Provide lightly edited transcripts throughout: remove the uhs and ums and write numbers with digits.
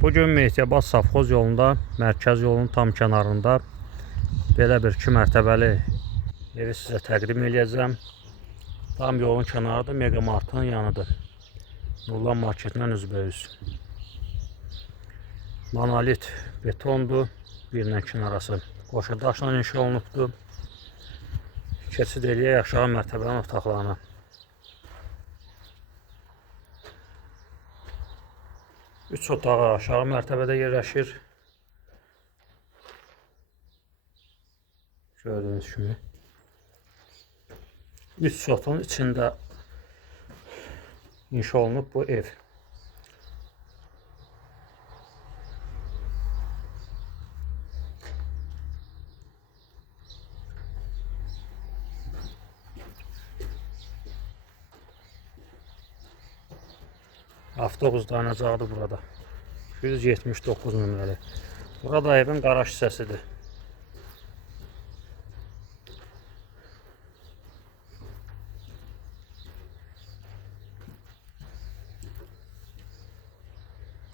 Bugün Mehtiyabad Safxoz yolunda, mərkəz yolunun tam kənarında belə bir 2 mərtəbəli evi sizə təqdim edəcəm. Tam yolun kənarı da Megamartın yanıdır. Nurlan marketindən üzbəüz. Monolit betondur, birlə iki arası. Qoşa daşla inşa olunubdur. Keçid eləyək aşağı mərtəbənin otaqlarına. Üç otağı aşağı mərtəbədə yerləşir. Gördüyünüz kimi. Üç sotun içində inşa olunub bu ev. Avtobus dayanacaqdır burada. 179 nömrəli. Burada evin qaraj hissəsidir.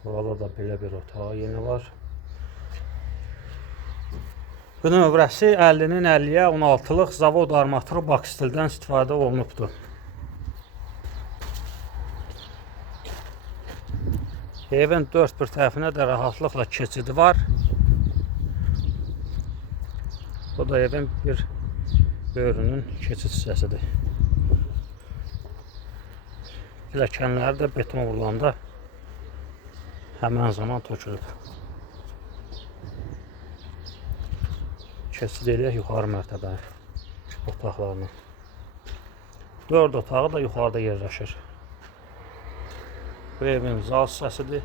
Burada da belə bir otağı yeni var. Bu növrəsi 50-nin 50-yə 16-lıq zavod armaturu bakstildən istifadə olunubdur. Evin dörd bir tərəfinə də rahatlıqla keçidi var. Bu da evin bir böyrünün keçid hissəsidir. Pilləkənləri də beton vurulanda həmən zaman tökülüb. Keçid eləyək yuxarı mərtəbənin otaqlarına. 4 otağı da yuxarıda yerləşir. Bu evin zal hissəsidir.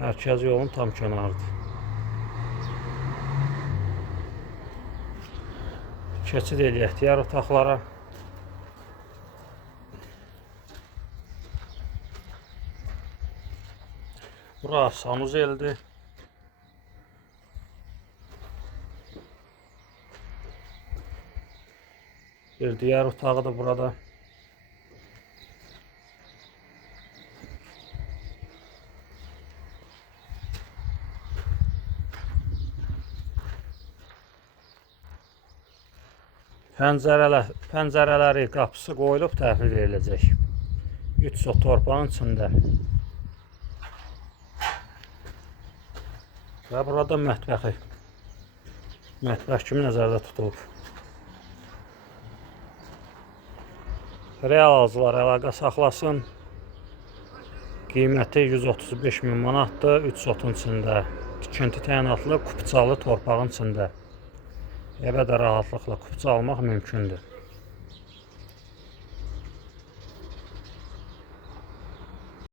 Mərkəz yolun tam kənarıdır. Keçid eləyək digər otaqlara. Bura sanuzeldir. Bir diğer otağı da burada. Pəncərələri, qapısı qoyulub təhvil veriləcək. 3 sot torpağın içində. Və burada mətbəxi. Mətbəx kimi nəzərdə tutulub. Real alıcılar əlaqə saxlasın. Qiyməti 135.000 manatdır. 3 sotun içində. Tikinti təyinatlı, kupçalı torpağın içində. Evə də rahatlıqla kupça almaq mümkündür.